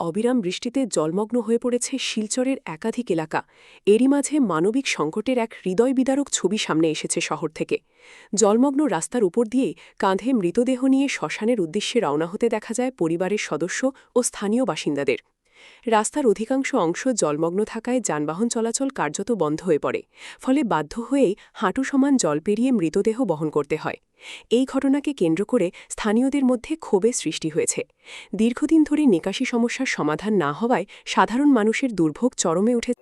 অবিরাম বৃষ্টিতে জলমগ্ন হয়ে পড়েছে শিলচরের একাধিক এলাকা। এরই মাঝে মানবিক সংকটের এক হৃদয়বিদারক ছবি সামনে এসেছে শহর থেকে। জলমগ্ন রাস্তার উপর দিয়েই কাঁধে মৃতদেহ নিয়ে শ্মশানের উদ্দেশ্যে রওনা হতে দেখা যায় পরিবারের সদস্য ও স্থানীয় বাসিন্দাদের। রাস্তার অধিকাংশ অংশ জলমগ্ন থাকায় যানবাহন চলাচল কার্যত বন্ধ হয়ে পড়ে, ফলে বাধ্য হয়েই হাঁটু সমান জল পেরিয়ে মৃতদেহ বহন করতে হয়। এই ঘটনাকে কেন্দ্র করে স্থানীয়দের মধ্যে ক্ষোভের সৃষ্টি হয়েছে। দীর্ঘদিন ধরে নিকাশি সমস্যার সমাধান না হওয়ায় সাধারণ মানুষের দুর্ভোগ চরমে উঠে।